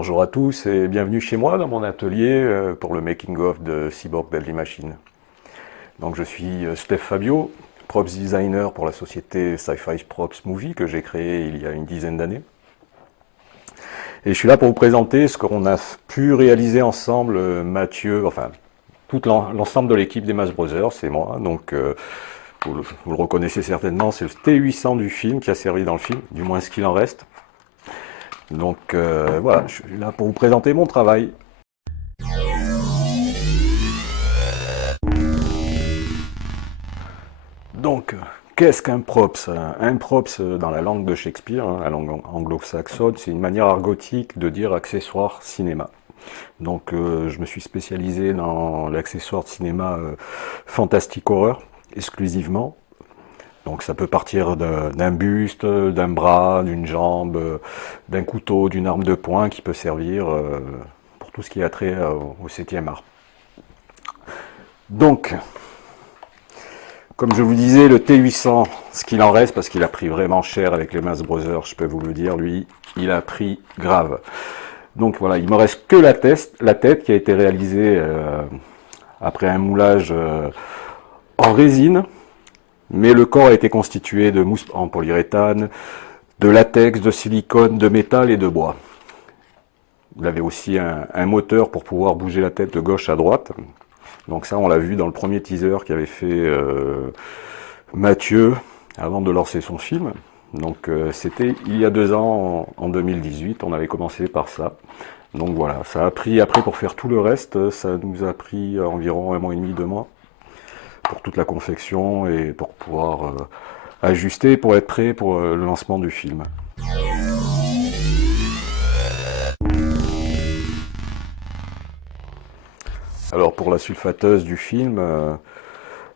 Bonjour à tous et bienvenue chez moi dans mon atelier pour le making-of de Cyborg Deadly Machine. Donc je suis Steph Fabio, props designer pour la société Sci-Fi Props Movie que j'ai créée il y a une dizaine d'années. Et je suis là pour vous présenter ce qu'on a pu réaliser ensemble, Mathieu, enfin tout l'ensemble de l'équipe des Mass Brothers, c'est moi. Donc vous le reconnaissez certainement, c'est le T800 du film qui a servi dans le film, du moins ce qu'il en reste. Donc voilà, je suis là pour vous présenter mon travail. Donc, qu'est-ce qu'un props? Un props, dans la langue de Shakespeare, hein, la langue anglo-saxonne, c'est une manière argotique de dire accessoire cinéma. Donc, je me suis spécialisé dans l'accessoire de cinéma fantastique horreur, exclusivement. Donc ça peut partir d'un buste, d'un bras, d'une jambe, d'un couteau, d'une arme de poing qui peut servir pour tout ce qui a trait au 7e art. Donc, comme je vous disais, le T800, ce qu'il en reste, parce qu'il a pris vraiment cher avec les Mass Brothers, je peux vous le dire, lui, il a pris grave. Donc voilà, il me reste que la tête qui a été réalisée après un moulage en résine. Mais le corps a été constitué de mousse en polyuréthane, de latex, de silicone, de métal et de bois. Il avait aussi un moteur pour pouvoir bouger la tête de gauche à droite. Donc ça, on l'a vu dans le premier teaser qu'avait fait Mathieu avant de lancer son film. Donc c'était il y a 2 ans, en 2018, on avait commencé par ça. Donc voilà, ça a pris, après pour faire tout le reste, ça nous a pris environ 1 mois et demi, 2 mois. Pour toute la confection et pour pouvoir ajuster pour être prêt pour le lancement du film. Alors pour la sulfateuse du film,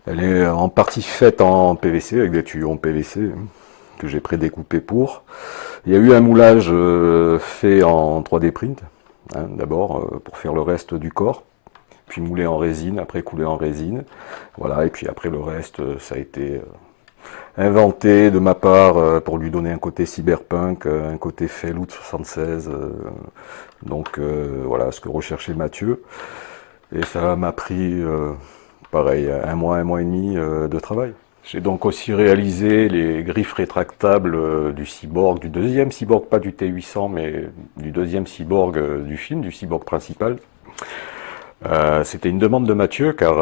elle est en partie faite en PVC avec des tuyaux en PVC que j'ai prédécoupés pour. Il y a eu un moulage fait en 3D print, hein, d'abord pour faire le reste du corps. Puis moulé en résine, après coulé en résine. Voilà, et puis après le reste, ça a été inventé de ma part pour lui donner un côté cyberpunk, un côté Fallout 76. Donc voilà ce que recherchait Mathieu. Et ça m'a pris, pareil, 1 mois, 1 mois et demi de travail. J'ai donc aussi réalisé les griffes rétractables du cyborg, du deuxième cyborg, pas du T800, mais du deuxième cyborg du film, du cyborg principal. C'était une demande de Mathieu, car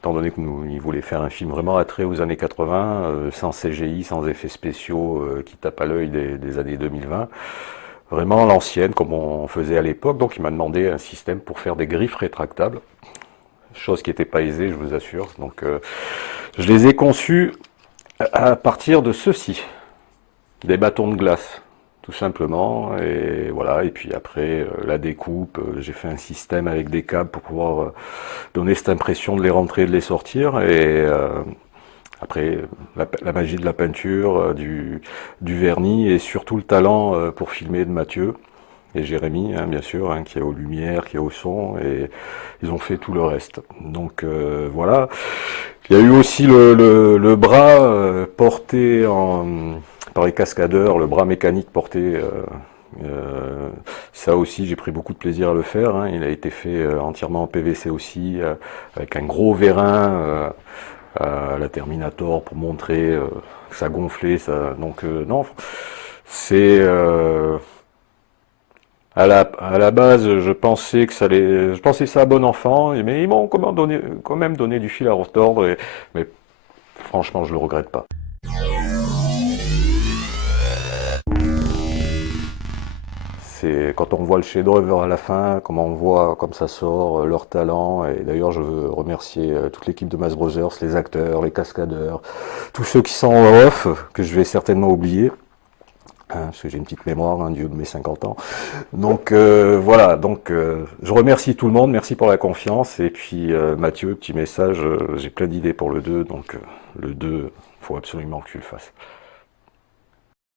étant donné qu'il voulait faire un film vraiment attrait aux années 80, sans CGI, sans effets spéciaux qui tapent à l'œil des années 2020, vraiment l'ancienne, comme on faisait à l'époque. Donc il m'a demandé un système pour faire des griffes rétractables, chose qui n'était pas aisée, je vous assure. Donc je les ai conçus à partir de ceci, des bâtons de glace. Tout simplement, et voilà, et puis après la découpe, j'ai fait un système avec des câbles pour pouvoir donner cette impression de les rentrer et de les sortir, et après la magie de la peinture, du vernis, et surtout le talent pour filmer de Mathieu et Jérémy, hein, bien sûr, hein, qui est aux lumières, qui est au son, et ils ont fait tout le reste. Donc voilà, il y a eu aussi le bras porté par les cascadeurs, le bras mécanique porté, ça aussi j'ai pris beaucoup de plaisir à le faire, hein. Il a été fait entièrement en PVC aussi, avec un gros vérin à la Terminator pour montrer que ça gonflait, ça. Donc non, c'est à la base, je pensais que je pensais ça à bon enfant, mais ils m'ont quand même donné du fil à retordre, mais franchement je le regrette pas. C'est quand on voit le chef-d'œuvre à la fin, comment on voit comme ça sort, leur talent. Et d'ailleurs, je veux remercier toute l'équipe de Mass Brothers, les acteurs, les cascadeurs, tous ceux qui sont en off, que je vais certainement oublier, hein, parce que j'ai une petite mémoire, hein, du haut de mes 50 ans. Donc voilà, donc je remercie tout le monde, merci pour la confiance. Et puis Mathieu, petit message, j'ai plein d'idées pour le 2, donc le 2, il faut absolument que tu le fasses.